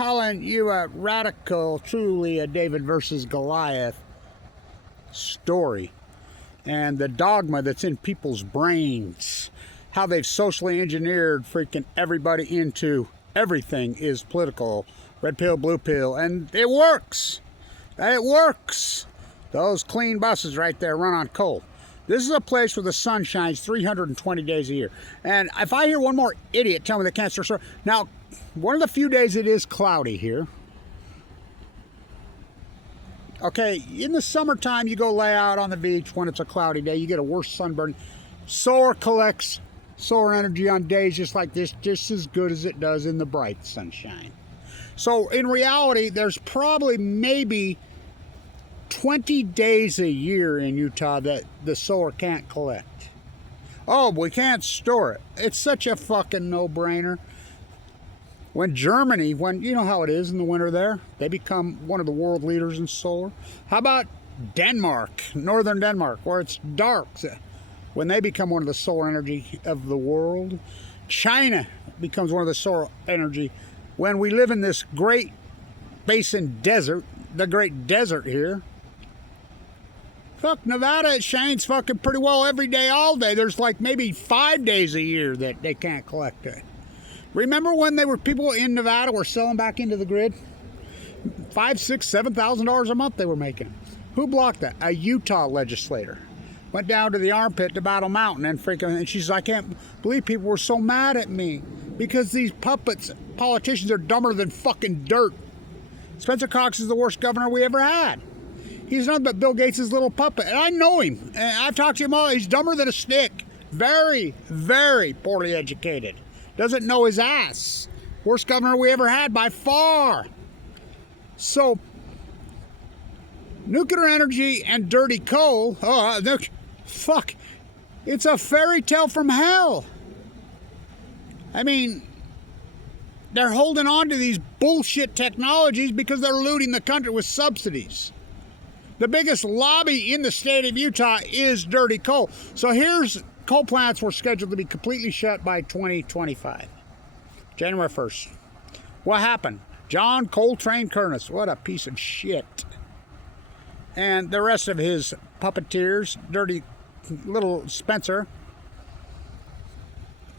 calling you a radical, truly a David versus Goliath story. And the dogma that's in people's brains, how they've socially engineered freaking everybody into everything is political, red pill, blue pill, and it works. It works. Those clean buses right there run on coal. This is a place where the sun shines 320 days a year. And if I hear one more idiot tell me they can't start, now, one of the few days it is cloudy here. Okay, in the summertime, you go lay out on the beach when it's a cloudy day. You get a worse sunburn. Solar collects solar energy on days just like this, just as good as it does in the bright sunshine. So in reality, there's probably maybe 20 days a year in Utah that the solar can't collect. Oh, we can't store it. It's such a fucking no-brainer. When Germany, you know how it is in the winter there, they become one of the world leaders in solar. How about Denmark, northern Denmark, where it's dark, when they become one of the solar energy of the world? China becomes one of the solar energy. When we live in this great basin desert, the great desert here, fuck, Nevada, it shines fucking pretty well every day, all day. There's like maybe 5 days a year that they can't collect it. Remember when people in Nevada were selling back into the grid? $5,000, $6,000, $7,000 a month they were making. Who blocked that? A Utah legislator. Went down to the armpit to Battle Mountain and she says, I can't believe people were so mad at me because these puppets, politicians, are dumber than fucking dirt. Spencer Cox is the worst governor we ever had. He's nothing but Bill Gates' little puppet. And I know him. And I've talked to him all. He's dumber than a stick. Very, very poorly educated. Doesn't know his ass. Worst governor we ever had by far. So, nuclear energy and dirty coal, fuck, it's a fairy tale from hell. I mean, they're holding on to these bullshit technologies because they're looting the country with subsidies. The biggest lobby in the state of Utah is dirty coal. So here's coal plants were scheduled to be completely shut by 2025, January 1st. What happened? John Coltrane Curtis, what a piece of shit. And the rest of his puppeteers, dirty little Spencer,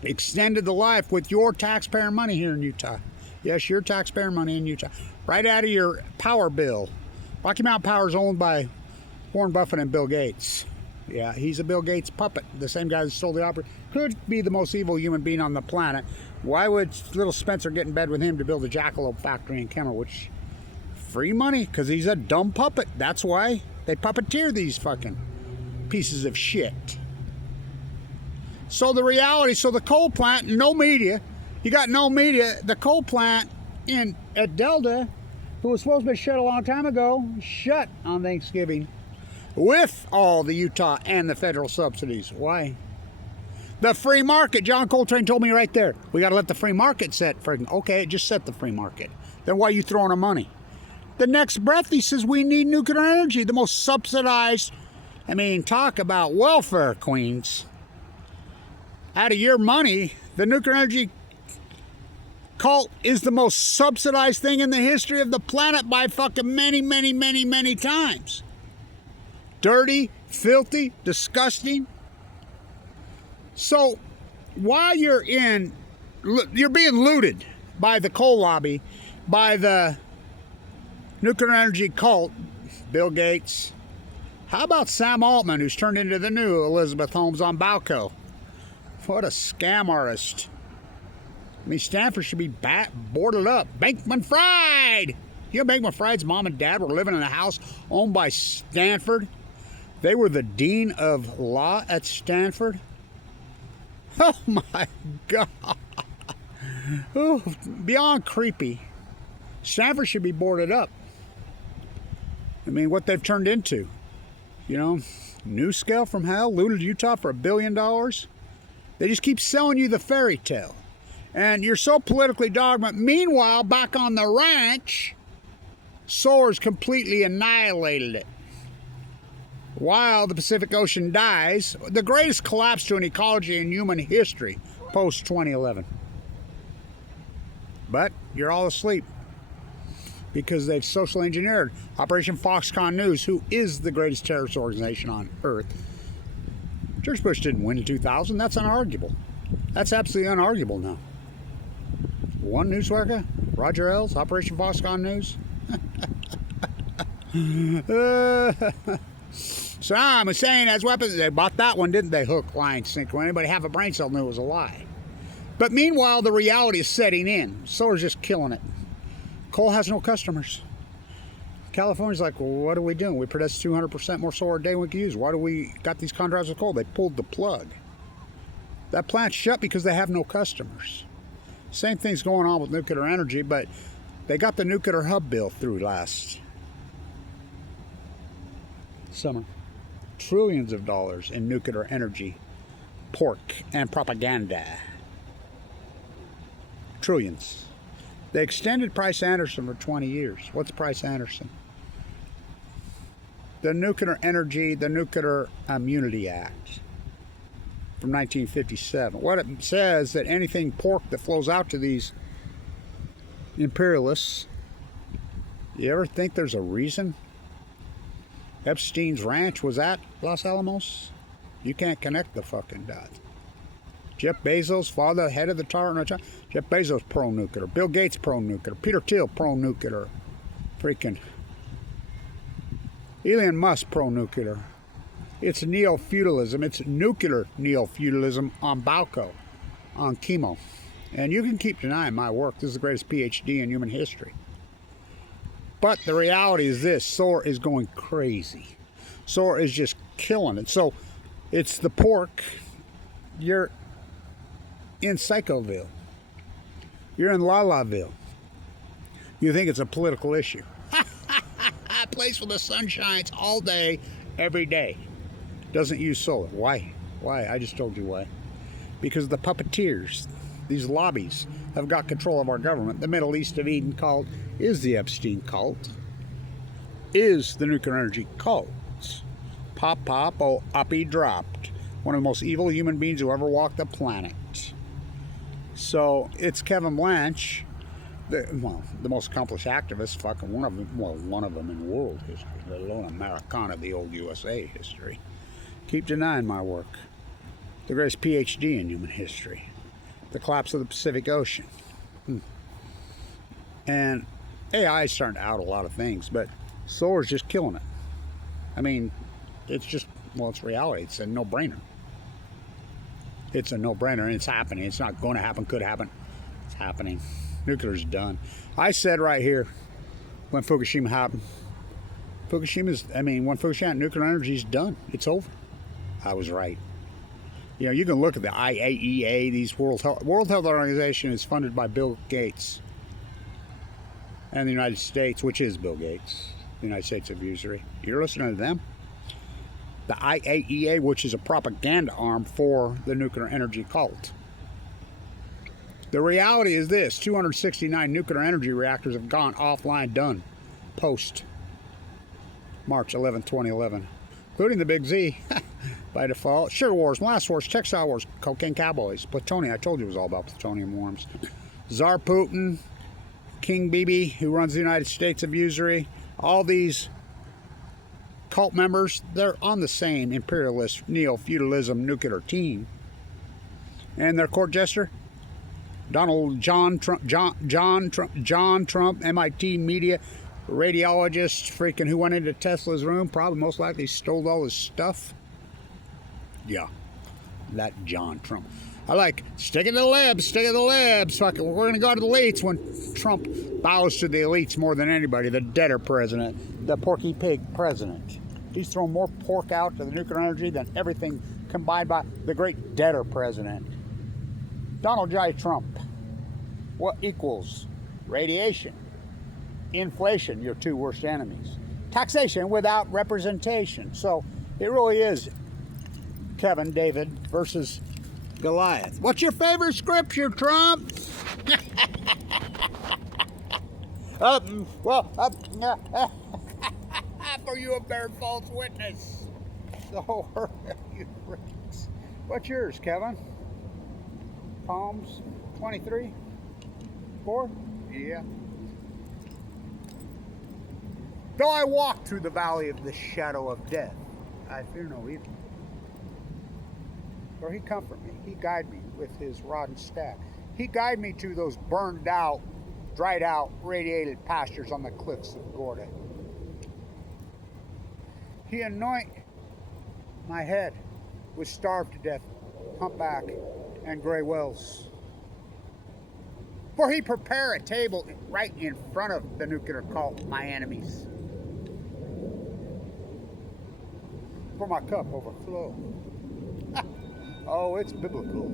extended the life with your taxpayer money here in Utah. Yes, your taxpayer money in Utah. Right out of your power bill. Rocky Mountain Power is owned by Warren Buffett and Bill Gates. Yeah, he's a Bill Gates puppet. The same guy that stole the opera. Could be the most evil human being on the planet. Why would little Spencer get in bed with him to build a jackalope factory in Kennerwich? Free money, because he's a dumb puppet. That's why they puppeteer these fucking pieces of shit. So the reality, the coal plant, no media. You got no media. The coal plant at Delta, who was supposed to be shut a long time ago, shut on Thanksgiving. With all the Utah and the federal subsidies. Why? The free market. John Coltrane told me right there. We got to let the free market set. Okay, just set the free market. Then why are you throwing them money? The next breath, he says, we need nuclear energy. The most subsidized. I mean, talk about welfare queens. Out of your money, the nuclear energy cult is the most subsidized thing in the history of the planet by fucking many, many, many, many times. Dirty, filthy, disgusting. So, while you're being looted by the coal lobby, by the nuclear energy cult, Bill Gates. How about Sam Altman, who's turned into the new Elizabeth Holmes on Balco? What a scam artist. I mean, Stanford should be boarded up. Bankman-Fried! You know, Bankman-Fried's mom and dad were living in a house owned by Stanford. They were the dean of law at Stanford. Oh my God. Ooh, beyond creepy. Stanford should be boarded up. I mean, what they've turned into. You know, new scale from hell, looted Utah for $1 billion. They just keep selling you the fairy tale. And you're so politically dogmatic. Meanwhile, back on the ranch, solar's completely annihilated it. While the Pacific Ocean dies, the greatest collapse to an ecology in human history, post-2011. But you're all asleep. because they've socially engineered Operation Foxconn News, who is the greatest terrorist organization on earth. George Bush didn't win in 2000. That's unarguable. That's absolutely unarguable now. One newsworker, Roger Ailes, Operation Foxconn News. Saddam Hussein has weapons. They bought that one, didn't they? Hook, line, sinker. When anybody have a brain cell knew it was a lie. But meanwhile, the reality is setting in. Solar's just killing it. Coal has no customers. California's like, well, what are we doing? We produce 200% more solar a day than we can use. Why do we got these contracts with coal? They pulled the plug. That plant's shut because they have no customers. Same thing's going on with nuclear energy, but they got the nuclear hub bill through last summer. Trillions of dollars in nuclear energy, pork, and propaganda. Trillions. They extended Price Anderson for 20 years. What's Price Anderson? The Nuclear Energy, the Nuclear Immunity Act from 1957. What it says that anything pork that flows out to these imperialists, you ever think there's a reason? Epstein's ranch was at Los Alamos? You can't connect the fucking dots. Jeff Bezos, father, head of the Tower. Jeff Bezos, pro-nuclear. Bill Gates, pro-nuclear. Peter Thiel, pro-nuclear. Freaking Elon Musk, pro-nuclear. It's neo-feudalism. It's nuclear neo-feudalism on Balco, on chemo. And you can keep denying my work. This is the greatest PhD in human history. But the reality is this. Solar is going crazy. Solar is just killing it. So it's the pork. You're in Psychoville. You're in La-La-ville. You think it's a political issue. A place where the sun shines all day, every day. Doesn't use solar. Why? Why? I just told you why. Because the puppeteers, these lobbies, have got control of our government. The Middle East of Eden cult is the Epstein cult, is the nuclear energy cult. Pop, oh, uppy dropped. One of the most evil human beings who ever walked the planet. So it's Kevin Blanch, the most accomplished activist, fucking one of them in world history, let alone Americana, the old USA history. Keep denying my work. The greatest PhD in human history. The collapse of the Pacific Ocean. And AI is starting to out a lot of things, but solar's just killing it. I mean, it's just, well, it's reality. It's a no-brainer. It's a no-brainer, and it's happening. It's not going to happen, could happen. It's happening. Nuclear's done. I said right here, when Fukushima happened, when Fukushima, nuclear energy's done. It's over. I was right. You know, you can look at the IAEA, these World Health Organization is funded by Bill Gates and the United States, which is Bill Gates, the United States of usury. You're listening to them? The IAEA, which is a propaganda arm for the nuclear energy cult. The reality is this: 269 nuclear energy reactors have gone offline, done, post March 11, 2011, including the Big Z, by default. Sugar wars, molasses wars, textile wars, cocaine cowboys, plutonium. I told you it was all about plutonium worms. Tsar Putin, King Bibi, who runs the United States of usury, all these cult members, they're on the same imperialist neo-feudalism nuclear team. And their court jester, John Trump, MIT media radiologist, freaking, who went into Tesla's room, probably most likely stole all his stuff. Yeah, that John Trump. I like, stick it to the libs, stick it to the libs. Fucking, we're going to go to the elites when Trump bows to the elites more than anybody. The deader president, the porky pig president. He's thrown more pork out to the nuclear energy than everything combined by the great deader president. Donald J. Trump. What equals radiation, inflation, your two worst enemies, taxation without representation. So it really is Kevin David versus Goliath. What's your favorite scripture, Trump? For you have bear false witness. So are you freaks. What's yours, Kevin? Psalms 23? 4? Yeah. Though I walk through the valley of the shadow of death, I fear no evil. For he comfort me, he guide me with his rod and staff. He guide me to those burned out, dried out, radiated pastures on the cliffs of Gorda. He anoint my head with starved to death, humpback, and gray wells. For he prepare a table right in front of the nuclear cult, my enemies. For my cup overflow. Oh, it's biblical.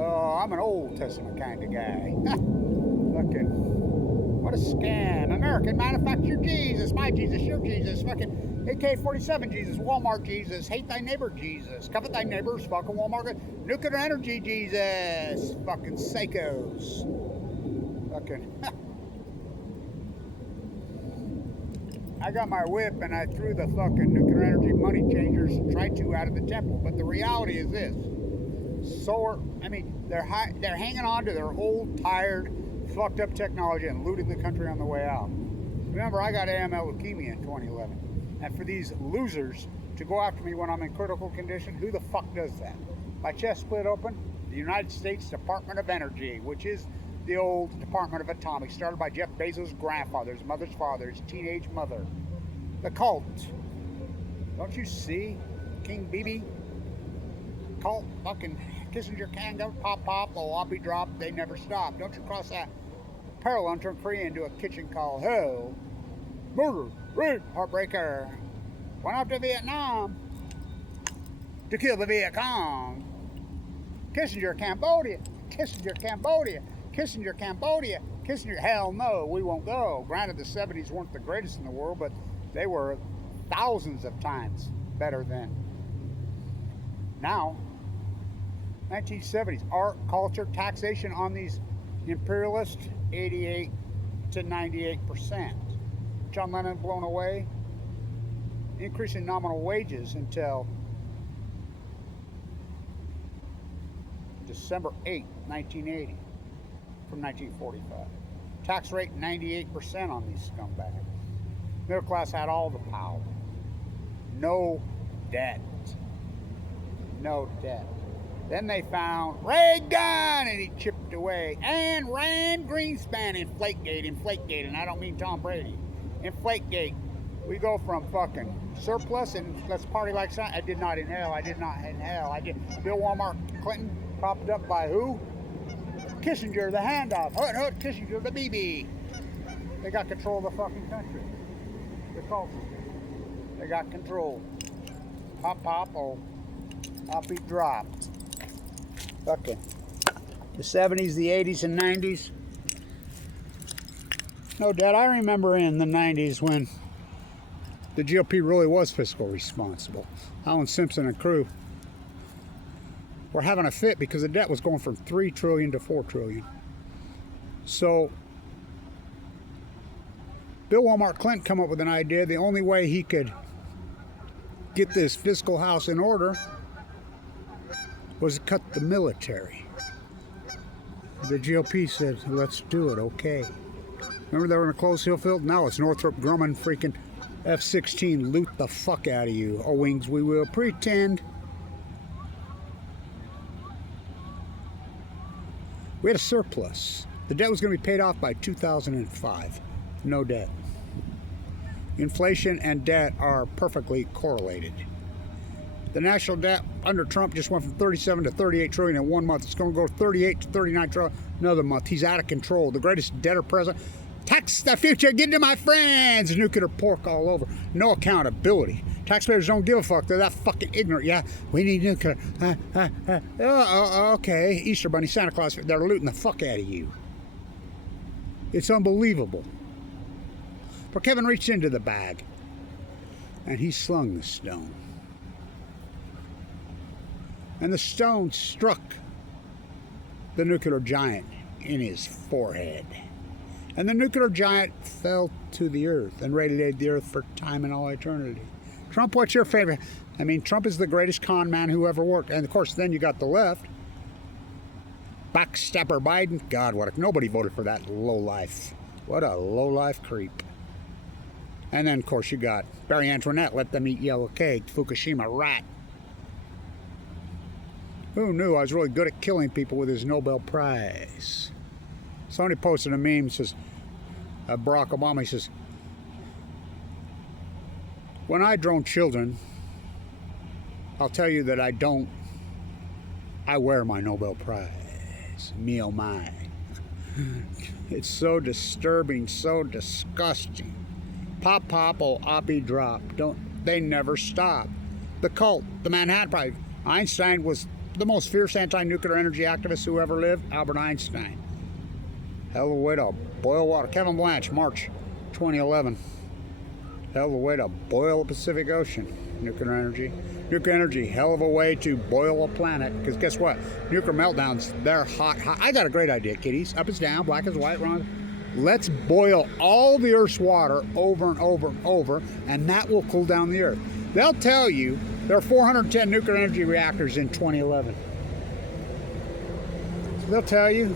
Oh, I'm an Old Testament kind of guy. Fucking, what a scam. American manufactured Jesus, my Jesus, your Jesus, fucking AK-47 Jesus, Walmart Jesus, hate thy neighbor Jesus, covet thy neighbors, fucking Walmart, nuclear energy Jesus, fucking psychos. Fucking, I got my whip and I threw the fucking nuclear energy money changers, tried to, out of the temple. But the reality is this: they're hanging on to their old, tired, fucked up technology and looting the country on the way out. Remember, I got AML leukemia in 2011, and for these losers to go after me when I'm in critical condition, who the fuck does that? My chest split open. The United States Department of Energy, which is the old Department of Atomics, started by Jeff Bezos' grandfather, his mother's father, his teenage mother. The cult. Don't you see? King BB. Cult. Fucking Kissinger can go pop, oh, I'll be dropped. They never stop. Don't you cross that parallel and turn free into a kitchen call. Hell. Murder. Rape. Heartbreaker. Went off to Vietnam to kill the Viet Cong. Kissinger, Cambodia. Kissinger, Cambodia. Kissinger, Cambodia. Kissinger, hell no, we won't go. Granted, the 70s weren't the greatest in the world, but they were thousands of times better then. Now, 1970s, art, culture, taxation on these imperialists, 88 to 98%. John Lennon blown away. Increase in nominal wages until December 8, 1980. From 1945. Tax rate 98% on these scumbags. Middle class had all the power. No debt. No debt. Then they found Reagan and he chipped away. And Rand Greenspan, Inflategate, and I don't mean Tom Brady. Inflategate. We go from fucking surplus and let's party like Santa. I did not inhale. Bill Walmart Clinton, propped up by who? Kissinger, the handoff. Hood, Kissinger, the BB. They got control of the fucking country. The culture. They got control. Pop, oh. I'll be dropped. Okay. The 70s, the 80s, and 90s. No doubt, I remember in the 90s when the GOP really was fiscal responsible. Alan Simpson and crew were having a fit because the debt was going from $3 trillion to $4 trillion. So Bill Walmart Clinton come up with an idea. The only way he could get this fiscal house in order was to cut the military. The GOP said, let's do it, okay. Remember they were going to close Hillfield? Now it's Northrop Grumman freaking F-16 loot the fuck out of you. Oh, wings, we will pretend. We had a surplus. The debt was going to be paid off by 2005. No debt. Inflation and debt are perfectly correlated. The national debt under Trump just went from 37 to 38 trillion in 1 month. It's going to go 38 to 39 trillion another month. He's out of control. The greatest debtor president. Tax the future, get to my friends. Nuclear pork all over. No accountability. Taxpayers don't give a fuck. They're that fucking ignorant. Yeah, we need nuclear. Okay. Easter Bunny, Santa Claus, they're looting the fuck out of you. It's unbelievable. But Kevin reached into the bag and he slung the stone. And the stone struck the nuclear giant in his forehead. And the nuclear giant fell to the earth and radiated the earth for time and all eternity. Trump, what's your favorite? I mean, Trump is the greatest con man who ever worked. And of course, then you got the left. Backstabber Biden. God, nobody voted for that lowlife. What a lowlife creep. And then, of course, you got Marie Antoinette, let them eat yellow cake, Fukushima, rat. Who knew I was really good at killing people with his Nobel Prize? Somebody posted a meme, says, Barack Obama, he says, when I drone children, I'll tell you that I wear my Nobel Prize. Me oh my. It's so disturbing, so disgusting. Pop, pop, oh, oppie, drop. They never stop. The cult, the Manhattan Project. Einstein was the most fierce anti-nuclear energy activist who ever lived, Albert Einstein. Hell of a way to boil water. Kevin Blanch, March 2011. Hell of a way to boil the Pacific Ocean. Nuclear energy. Nuclear energy, hell of a way to boil a planet. Because guess what? Nuclear meltdowns, they're hot, hot. I got a great idea, kiddies. Up is down, black is white, wrong. Let's boil all the Earth's water over and over and over, and that will cool down the Earth. They'll tell you there are 410 nuclear energy reactors in 2011. They'll tell you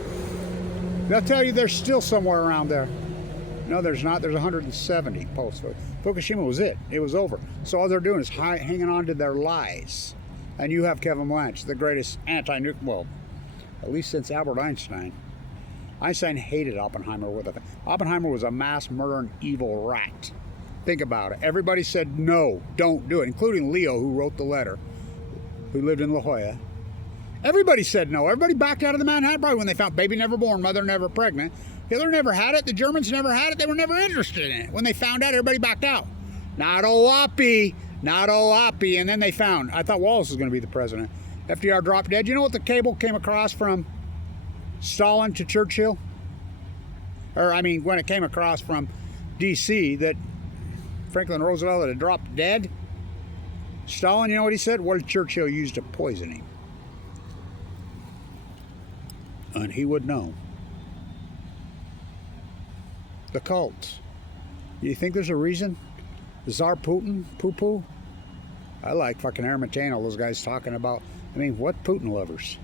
there's still somewhere around there. No, there's not. There's 170 post. Fukushima was it. It was over. So all they're doing is hanging on to their lies. And you have Kevin Blanch, the greatest anti-nuclear, well, at least since Albert Einstein. Einstein hated Oppenheimer with a... Oppenheimer was a mass murdering evil rat. Think about it. Everybody said no, don't do it, including Leo, who wrote the letter, who lived in La Jolla. Everybody said no. Everybody backed out of the Manhattan Project when they found baby never born, mother never pregnant. Hitler never had it. The Germans never had it. They were never interested in it. When they found out, everybody backed out. Not Oapi. Not Oapi. And then they found, I thought Wallace was going to be the president. FDR dropped dead. You know what the cable came across from Stalin to Churchill? Or, I mean, when it came across from D.C. that Franklin Roosevelt had dropped dead? Stalin, you know what he said? What did Churchill use to poison him? And he would know. The cult. You think there's a reason? Tsar Putin? Poo-poo? I like fucking Hermitage, all those guys talking about. I mean, what Putin lovers?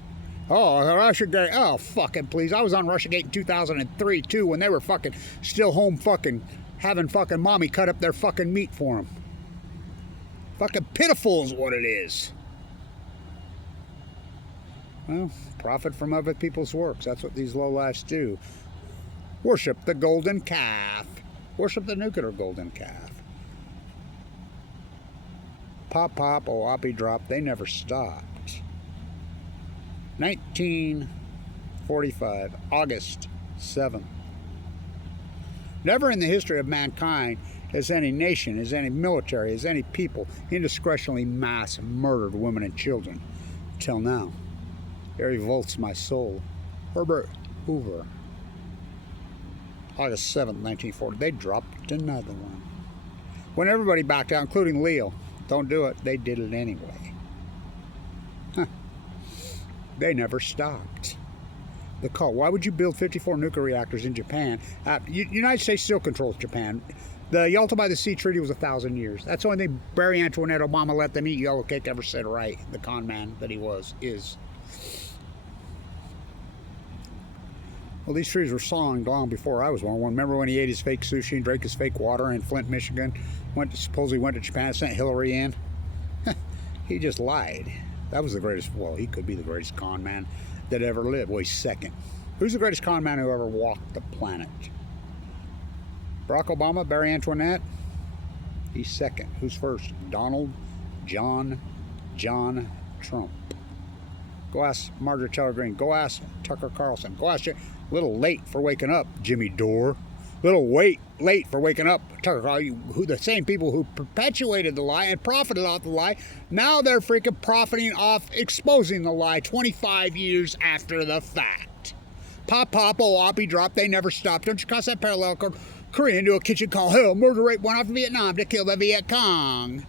Oh, Russiagate. Oh, fucking please. I was on Russiagate in 2003, too, when they were fucking still home fucking having fucking mommy cut up their fucking meat for them. Fucking pitiful is what it is. Well, profit from other people's works. That's what these lowlifes do. Worship the golden calf. Worship the nuclear golden calf. Pop, pop, oh, oppie, drop. They never stopped. 1945, August 7th. Never in the history of mankind has any nation, has any military, has any people indiscretionally mass murdered women and children. Till now. It revolts my soul. Herbert Hoover. August 7th, 1940. They dropped another one. When everybody backed out, including Leo, don't do it, they did it anyway. Huh. They never stopped. The call. Why would you build 54 nuclear reactors in Japan? United States still controls Japan. The Yalta by the Sea Treaty was 1,000 years. That's the only thing Marie Antoinette Obama let them eat yellow cake ever said right. The con man that he is. Well, these trees were sawing long before I was born. Remember when he ate his fake sushi and drank his fake water in Flint, Michigan? Supposedly went to Japan, sent Hillary in. He just lied. That was the greatest, well, he could be the greatest con man that ever lived. Well, he's second. Who's the greatest con man who ever walked the planet? Barack Obama, Marie Antoinette? He's second. Who's first? Donald John Trump. Go ask Margaret Taylor Greene. Go ask Tucker Carlson. Go ask little late for waking up, Jimmy Dore. Little late for waking up, Tucker Carlson. Who the same people who perpetuated the lie and profited off the lie. Now they're freaking profiting off exposing the lie 25 years after the fact. Pop, pop, oh, oppie, drop. They never stopped. Don't you cross that parallel Korea into a kitchen call hell. Murder rate went off in Vietnam to kill the Viet Cong.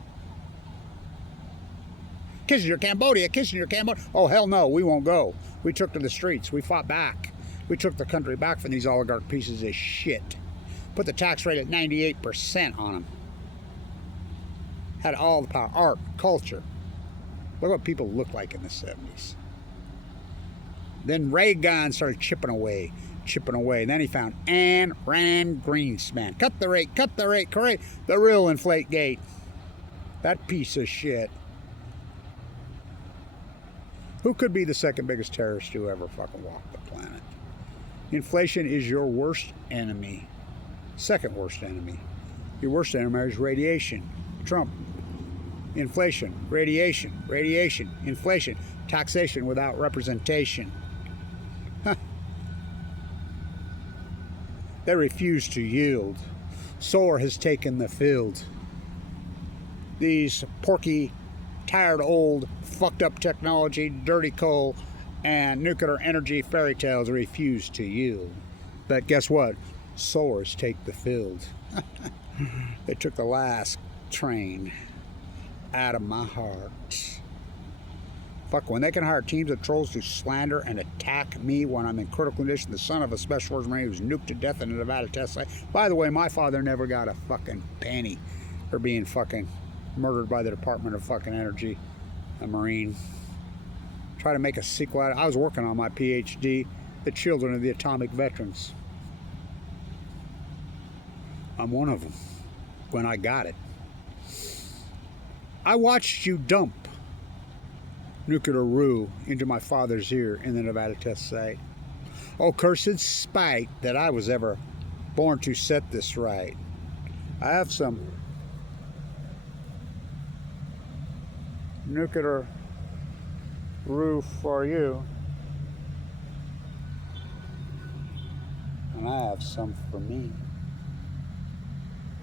Kissinger, Cambodia. Oh, hell no, we won't go. We took to the streets. We fought back. We took the country back from these oligarch pieces of shit. Put the tax rate at 98% on them. Had all the power. Art, culture. Look what people looked like in the 70s. Then Reagan started chipping away. chipping away. Then he found Anne Rand Greenspan. Cut the rate, correct. The real inflate gate. That piece of shit. Who could be the second biggest terrorist who ever fucking walked the planet? Inflation is your worst enemy. Second worst enemy. Your worst enemy is radiation. Trump. Inflation. Radiation. Inflation. Taxation without representation. They refuse to yield. Solar has taken the field. These porky, tired, old, fucked up technology, dirty coal, and nuclear energy fairy tales refuse to yield. But guess what? Solars take the field. They took the last train out of my heart. Fuck, when they can hire teams of trolls to slander and attack me when I'm in critical condition, the son of a Special Forces Marine who was nuked to death in a Nevada test site. By the way, my father never got a fucking penny for being fucking murdered by the Department of fucking Energy, a Marine. Try to make a sequel out of it. I was working on my PhD, The Children of the Atomic Veterans. I'm one of them when I got it. I watched you dump nuclear rue into my father's ear in the Nevada test site. Oh, cursed spite that I was ever born to set this right. I have some nuclear rue for you, and I have some for me.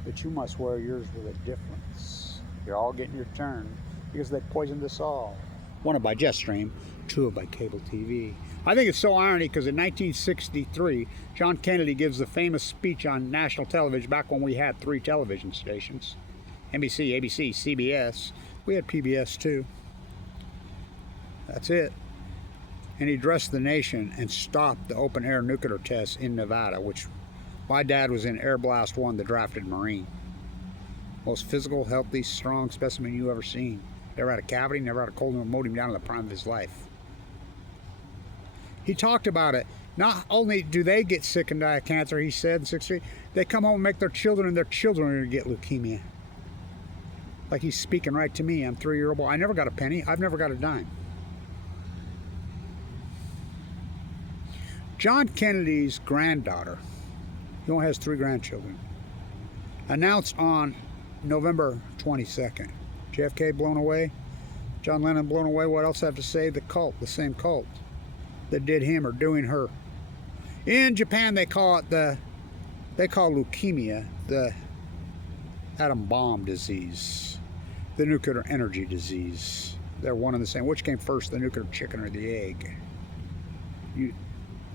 But you must wear yours with a difference. You're all getting your turn because they poisoned us all. One by Jetstream, two by cable TV. I think it's so ironic because in 1963, John Kennedy gives the famous speech on national television back when we had 3 television stations. NBC, ABC, CBS. We had PBS too. That's it. And he addressed the nation and stopped the open-air nuclear tests in Nevada, which my dad was in Air Blast 1, the drafted Marine. Most physical, healthy, strong specimen you ever seen. Never had a cavity, never had a cold, mowed him down in the prime of his life. He talked about it. Not only do they get sick and die of cancer, he said in 63, they come home and make their children, and their children are going to get leukemia. Like he's speaking right to me. I'm a 3-year-old boy. I never got a penny. I've never got a dime. John Kennedy's granddaughter, he only has 3 grandchildren, announced on November 22nd. JFK blown away, John Lennon blown away. What else I have to say? The cult, the same cult that did him or doing her. In Japan, they call leukemia the atom bomb disease, the nuclear energy disease. They're one and the same. Which came first, the nuclear chicken or the egg?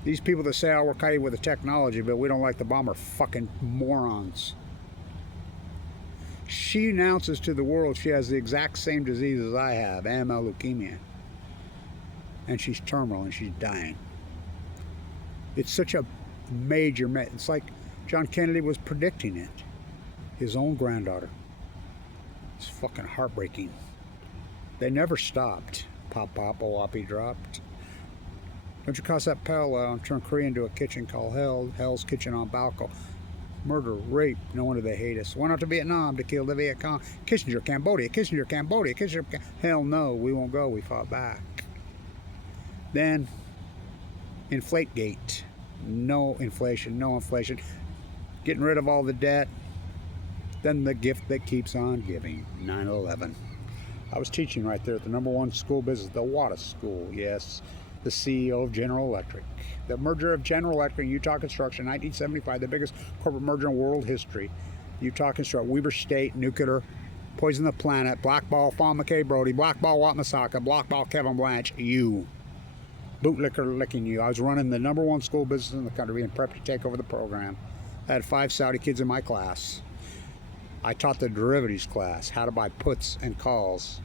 These people that say, oh, we're kiting with the technology, but we don't like the bomb are fucking morons. She announces to the world she has the exact same disease as I have, AML leukemia. And she's terminal and she's dying. It's such a major, it's like John Kennedy was predicting it. His own granddaughter. It's fucking heartbreaking. They never stopped. Pop, pop, oh, dropped. Don't you cross that parallel and turn Korea into a kitchen called Hell's Kitchen on Balco. Murder, rape, no wonder they hate us. Went out to Vietnam to kill the Viet Cong. Kissinger, Cambodia. Hell no, we won't go, we fought back. Then, Inflategate. No inflation. Getting rid of all the debt. Then the gift that keeps on giving, 9/11. I was teaching right there at the #1 school business, the Wattis School, yes. The CEO of General Electric. The merger of General Electric and Utah Construction, 1975, the biggest corporate merger in world history. Utah Construction, Weber State, nuclear, poison the planet, blackball Fawn McKay Brody, blackball Wat Masaka, blackball Kevin Blanch, you. Bootlicker licking you. I was running the #1 school business in the country and prepped to take over the program. I had 5 Saudi kids in my class. I taught the derivatives class, how to buy puts and calls.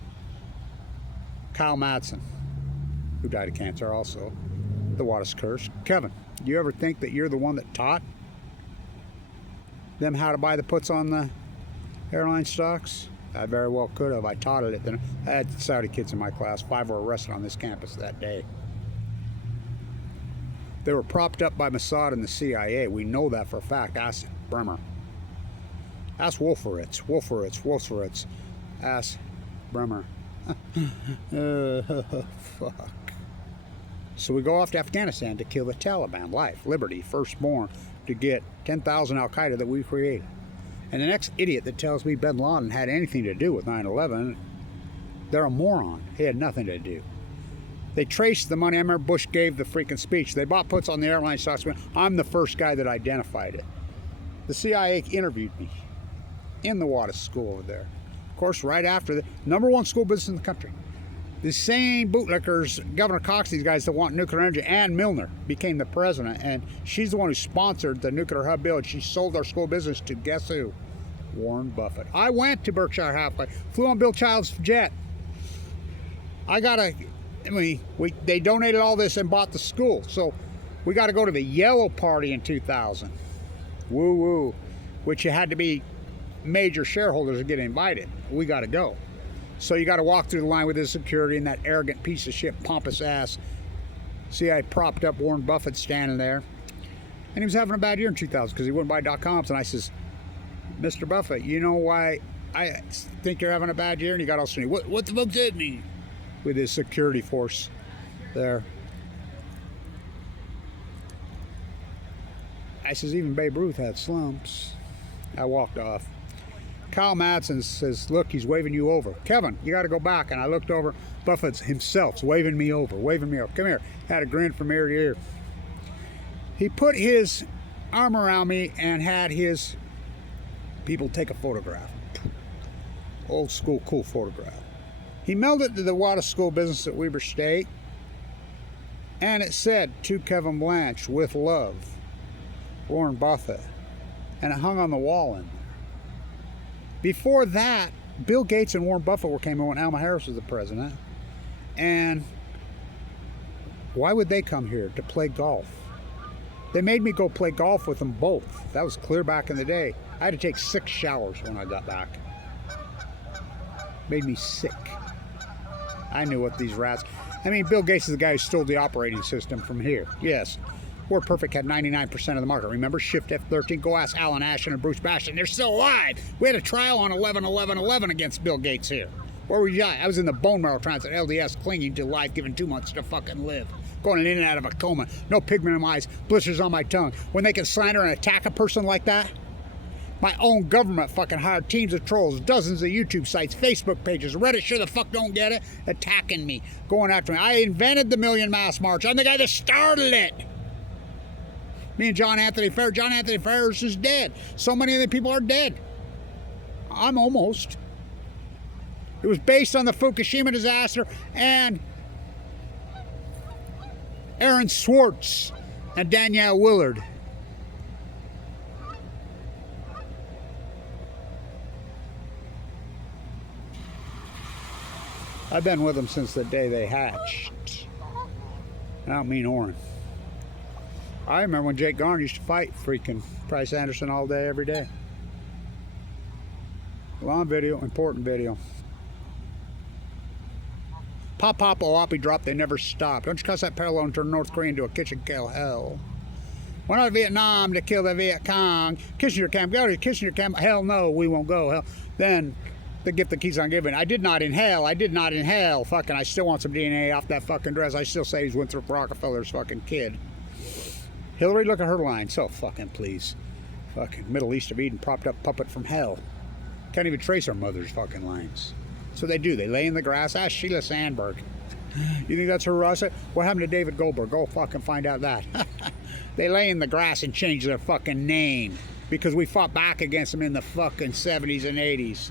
Kyle Madsen, who died of cancer also, the Wattis curse. Kevin, do you ever think that you're the one that taught them how to buy the puts on the airline stocks? I very well could have. I taught it. I had Saudi kids in my class. 5 were arrested on this campus that day. They were propped up by Mossad and the CIA. We know that for a fact. Ask Bremer. Ask Wolfowitz. Wolfowitz. Ask Bremer. Fuck. So we go off to Afghanistan to kill the Taliban. Life, liberty, firstborn, to get 10,000 Al-Qaeda that we created. And the next idiot that tells me Bin Laden had anything to do with 9/11, they're a moron. He had nothing to do. They traced the money. I remember Bush gave the freaking speech. They bought puts on the airline stocks. I'm the first guy that identified it. The CIA interviewed me in the Wattis School over there. Of course, right after the #1 school business in the country. The same bootlickers, Governor Cox, these guys that want nuclear energy, Ann Milner became the president, and she's the one who sponsored the nuclear hub bill, and she sold our school business to guess who? Warren Buffett. I went to Berkshire Hathaway, flew on Bill Child's jet. They donated all this and bought the school, so we got to go to the Yellow Party in 2000. Woo woo, which you had to be major shareholders to get invited. We got to go. So you got to walk through the line with his security and that arrogant piece of shit, pompous ass. See, I propped up Warren Buffett standing there. And he was having a bad year in 2000 because he wouldn't buy .coms. And I says, Mr. Buffett, you know why I think you're having a bad year? And he got all skinny. What the fuck does that mean? With his security force there. I says, even Babe Ruth had slumps. I walked off. Kyle Madsen says, look, he's waving you over. Kevin, you got to go back. And I looked over. Buffett's himself's waving me over. Come here. Had a grin from ear to ear. He put his arm around me and had his people take a photograph. Old school, cool photograph. He mailed it to the Wattis School Business at Weber State. And it said, to Kevin Blanch, with love, Warren Buffett. And it hung on the wall in there. Before that, Bill Gates and Warren Buffett came in when Alma Harris was the president. And why would they come here? To play golf. They made me go play golf with them both. That was clear back in the day. I had to take 6 showers when I got back. Made me sick. I knew what these rats... Bill Gates is the guy who stole the operating system from here. Yes. Word Perfect had 99% of the market. Remember? Shift F13. Go ask Alan Ashton and Bruce Bastian. They're still alive. We had a trial on 11/11/11 against Bill Gates here. Where were you at? I was in the bone marrow transit, LDS, clinging to life, given 2 months to fucking live. Going in and out of a coma. No pigment in my eyes. Blisters on my tongue. When they can slander and attack a person like that? My own government fucking hired teams of trolls, dozens of YouTube sites, Facebook pages, Reddit sure the fuck don't get it, attacking me, going after me. I invented the Million Mass March. I'm the guy that started it. Me and John Anthony Ferris is dead. So many of the people are dead. I'm almost. It was based on the Fukushima disaster and Aaron Swartz and Danielle Willard. I've been with them since the day they hatched. I don't mean Orrin. I remember when Jake Garner used to fight freaking Price Anderson all day, every day. Long video, important video. Pop, Oapi drop, they never stop. Don't you cuss that parallel and turn North Korea into a kitchen kill hell. Went out of Vietnam to kill the Viet Cong. Kissinger camp, go to Kissinger camp. Hell no, we won't go. Hell. Then the gift that keeps on giving. I did not inhale. Fucking, I still want some DNA off that fucking dress. I still say he's Winthrop Rockefeller's fucking kid. Hillary, look at her line. So fucking please. Fucking Middle East of Eden propped up puppet from hell. Can't even trace her mother's fucking lines. So they do. They lay in the grass. Ask Sheila Sandberg. You think that's her Russia? What happened to David Goldberg? Go fucking find out that. They lay in the grass and change their fucking name because we fought back against them in the fucking 70s and 80s.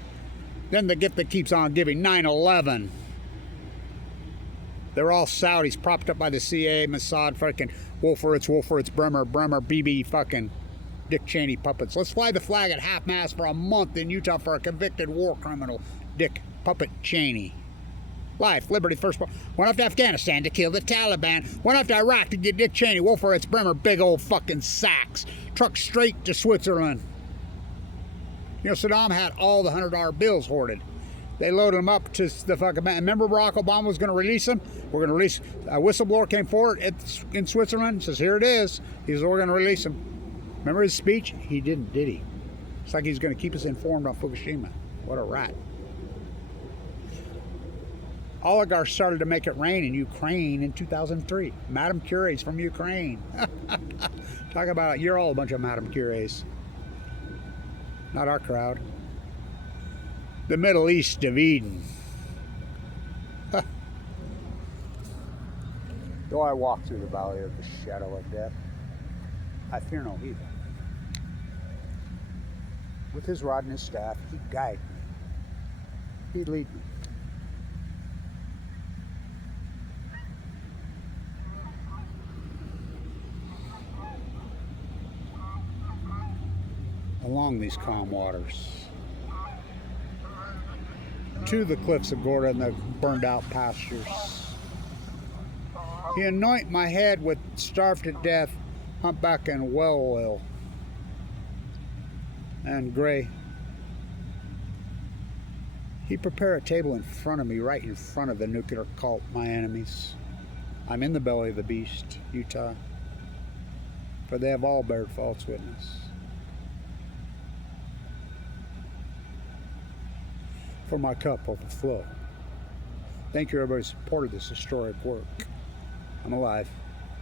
Then the gift that keeps on giving, 9/11. They're all Saudis propped up by the CIA, Mossad, fucking Wolfowitz, Bremer, BB, fucking Dick Cheney puppets. Let's fly the flag at half-mast for a month in Utah for a convicted war criminal, Dick Puppet Cheney. Life, liberty, first. Went off to Afghanistan to kill the Taliban. Went off to Iraq to get Dick Cheney, Wolfowitz, Bremer, big old fucking sacks. Truck straight to Switzerland. You know, Saddam had all the $100 bills hoarded. They loaded him up to the fucking man. Remember Barack Obama was going to release him? We're going to release. A whistleblower came forward in Switzerland. Says, here it is. He says, we're going to release him. Remember his speech? He didn't, did he? It's like he's going to keep us informed on Fukushima. What a rat. Oligarchs started to make it rain in Ukraine in 2003. Madame Curie's from Ukraine. Talk about it. You're all a bunch of Madame Curies. Not our crowd. The Middle East of Eden. Though I walk through the valley of the shadow of death, I fear no evil. With his rod and his staff, he'd guide me. He'd lead me. Along these calm waters, to the cliffs of Gorda and the burned out pastures. He anoint my head with starved to death, humpback and well oil and gray. He prepare a table in front of me, right in front of the nuclear cult, my enemies. I'm in the belly of the beast, Utah, for they have all bared false witness. For my cup overflow. Thank you everybody who supported this historic work. I'm alive,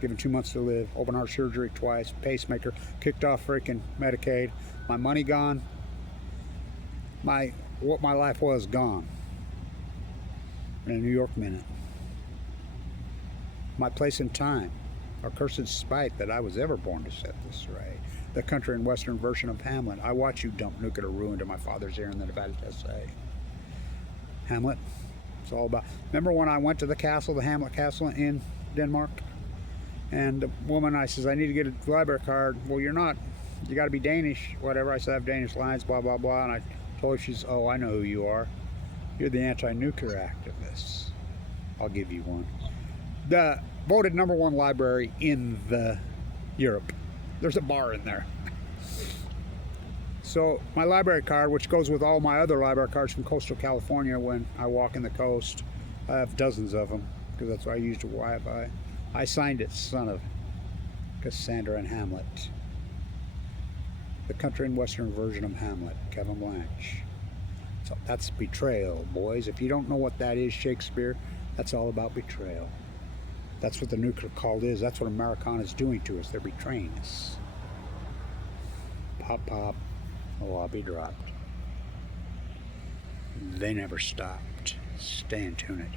given 2 months to live, open heart surgery twice, pacemaker, kicked off freaking Medicaid, my money gone, what my life was gone in a New York minute. My place in time, a cursed spite that I was ever born to set this right. The country and western version of Hamlet. I watch you dump nuclear ruin to my father's ear in the Nevada SA. Hamlet, it's all about. Remember when I went to the castle, the Hamlet Castle in Denmark? And the woman, I says, I need to get a library card. Well, you're not, you got to be Danish, whatever. I said, I have Danish lines, blah, blah, blah. And I told her, she's, oh, I know who you are. You're the anti-nuclear activists. I'll give you one. The voted #1 library in the Europe. There's a bar in there. So my library card, which goes with all my other library cards from coastal California when I walk in the coast, I have dozens of them because that's what I use to Wi-Fi. I signed it, son of Cassandra and Hamlet. The country and western version of Hamlet, Kevin Blanch. So that's betrayal, boys. If you don't know what that is, Shakespeare, that's all about betrayal. That's what the nuclear cult is. That's what Americana is doing to us. They're betraying us. Pop, pop. Oh, I'll be dropped. They never stopped. Stay in tune.